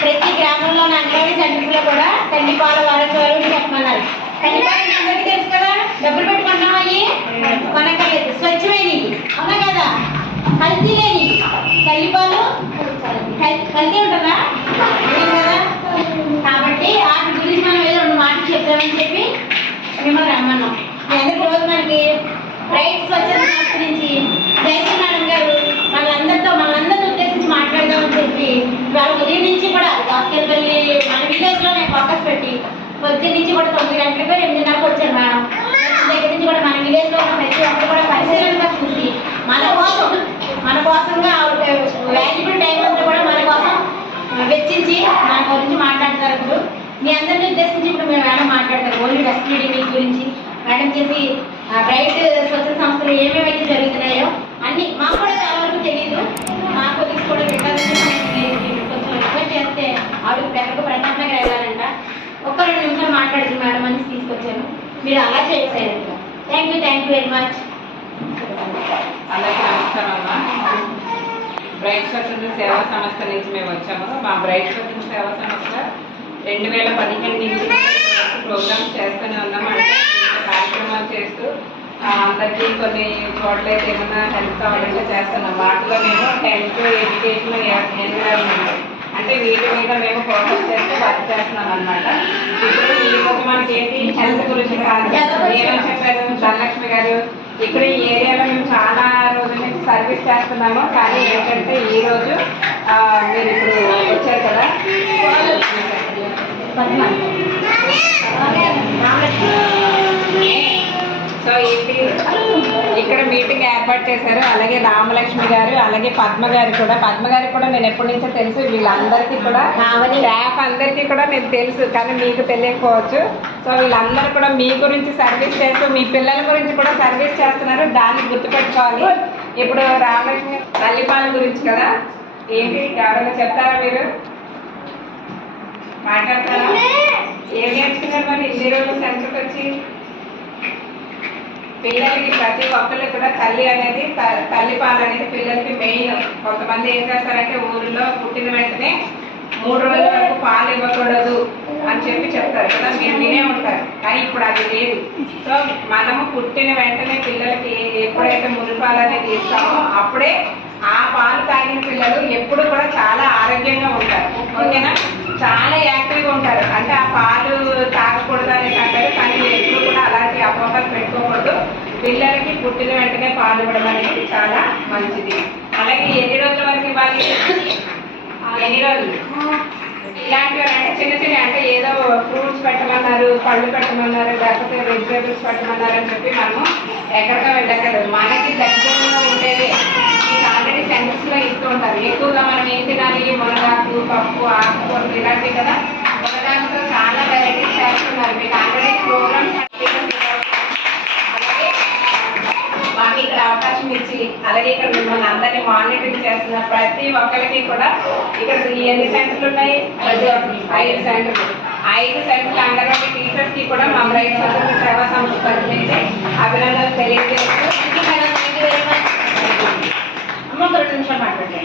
ప్రతి గ్రామంలో అందరి తండ్రిలో కూడా తండ్రి పాల వారసులు చెప్పమన్నారు. కానీ అందరికీ తెలుసు కదా? డబ్బులు పెట్టుకున్నామయ్యి అయ్యి? స్వచ్ఛమైనవి అవునా కదా? కల్తీ లేని తల్లిపాలు కల్తీ ఉంటుందా? కదా? కాబట్టి వాటి గురించి మనం ఏదో రెండు మాటలు చెప్తామని చెప్పి మిమ్మల్ని రమ్మన్నాం. ఎందుకు రోజు మనకి గంటలకు ఎనిమిదిన్నరకు వచ్చారు మేడం. దగ్గర నుంచి కూడా మన విలేజ్లో ఉన్న ప్రతి ఒక్కరు కూడా పరిశీలనగా చూసి మన కోసం మన కోసంగా వాల్యుబుల్ టైం అంతా కూడా మన కోసం వెచ్చించి మన గురించి మాట్లాడతారు ఇప్పుడు. మీ అందరిని ఉద్దేశించి ఇప్పుడు మేము మేడం మాట్లాడతారు. ఓన్లీ డస్ట్ మీడియం గురించి. మేడం చేసి ప్రైవేట్ స్వచ్ఛ సంస్థలు ఏమేమైతే జరుగుతున్నాయో అన్ని మాకు కూడా చాలా వరకు తెలియదు మా కొద్దిగా కూడా కొంచెం రిక్వెస్ట్ చేస్తే ఆవిడ మాట్లాడుతుంది మేడం అని తీసుకొచ్చాను. మీరు అలా చేసేయాలి thank you thank you very much అందరికీ నమస్కారం అమ్మా. బ్రైట్ స్వతంత్ర సేవా సంస్థ నుంచి మేము వచ్చాము. మా బ్రైట్ స్వతంత్ర సేవా సంస్థ రెండు వేల పదిహేను నుంచి ప్రోగ్రామ్స్ చేస్తూనే ఉన్నాము అంటే కార్యక్రమాలు చేస్తూ అందరికీ కొన్ని చోట్ల అయితే ఏమైనా హెల్ప్ కావాలంటే చేస్తున్నాం. వాటిలో మేము టెన్త్ ఎడ్యుకేషన్ ఎన్విరాన్మెంట్ అంటే వీటి మీద మేము ఫోకస్ చేస్తూ వర్క్ చేస్తున్నాం అనమాట ఇప్పుడు మనకి ఏంటి? హెల్త్ గురించి కాదు. ఏమని చెప్పారు? ధనలక్ష్మి గారు ఇక్కడ ఈ ఏరియాలో మేము చాలా రోజుల నుంచి సర్వీస్ చేస్తున్నాము. కానీ ఏంటంటే ఈ రోజు మీరు ఇప్పుడు వచ్చారు కదా? చేశారు. అలాగే రామలక్ష్మి గారు అలాగే పద్మ గారు కూడా. పద్మ గారికి కూడా నేను ఎప్పటి నుంచో తెలుసు. వీళ్ళందరికీ కూడా స్టాఫ్ అందరికీ కూడా నేను తెలుసు. కానీ మీకు తెలియకపోవచ్చు. సో వీళ్ళందరూ కూడా మీ గురించి సర్వీస్ చేస్తూ మీ పిల్లల గురించి కూడా సర్వీస్ చేస్తున్నారు. దాన్ని గుర్తుపెట్టుకోవాలి. ఇప్పుడు రామలక్ష్మి తల్లిపాల గురించి కదా? ఏంటి ఎవరైనా చెప్తారా మీరు? మాట్లాడతారా? ఏం నేర్చుకున్నారు మరి? ఇన్ని రోజులు సెంటర్కి వచ్చి? పిల్లలకి ప్రతి ఒక్కళ్ళు కూడా తల్లి అనేది తల్లి పాలు అనేది పిల్లలకి మెయిన్. కొంతమంది ఏం చేస్తారంటే ఊరిలో పుట్టిన వెంటనే మూడు రోజుల వరకు పాలు ఇవ్వకూడదు అని చెప్పి చెప్తారు కదా మీరు వినే ఉంటారు. కానీ ఇప్పుడు అది లేదు. సో మనము పుట్టిన వెంటనే పిల్లలకి ఎప్పుడైతే మురి పాలు అనేది ఇస్తామో అప్పుడే ఆ పాలు తాగిన పిల్లలు ఎప్పుడు కూడా చాలా ఆరోగ్యంగా ఉంటారు. ఓకేనా? చాలా యాక్టివ్గా ఉంటారు. అంటే ఆ పాలు తాగకూడదు అనేసి అంటారు కానీ మీరు ఎప్పుడు కూడా అలాంటి అపోహలు పెట్టుకోకూడదు. పిల్లలకి పుట్టిన వెంటనే పాలు ఇవ్వడం అనేది చాలా మంచిది. అలాగే ఎన్ని రోజుల వరకు ఇవ్వాలి? ఎన్ని రోజులు? ఇలాంటివి అంటే చిన్న చిన్న అంటే ఏదో ఫ్రూట్స్ పెట్టమన్నారు పళ్ళు పెట్టమన్నారు లేకపోతే వెజిటేబుల్స్ పెట్టమన్నారు అని చెప్పి మనము ఎక్కడికో వెళ్ళక్కర్లేదు. మనకి దగ్గరలో ఉండేది. మీకు ఆల్రెడీ సెంటర్స్లో ఇస్తూ ఉంటారు. ఎక్కువగా మనం ఏం తినాలి? మునగాకు పప్పు ఆకుకూరలు ఇలాంటివి కదా. ఇక్కడ మిమ్మల్ని అందరినీ మానిటరింగ్ చేస్తున్న ప్రతి ఒక్కరికి కూడా ఇక్కడ ఈ ఎన్ని సెంటర్లు ఉన్నాయి? ఐదు సెంటర్లు ఐదు సెంటర్లు అంగన్వాడీ టీచర్స్కి కూడా మా బ్రైట్ సంస్థ సేవా సంస్థ తరఫు నుంచి అభినందనలు తెలియజేస్తూ. అమ్మ ఒక రెండు నిమిషాలు మాట్లాడండి.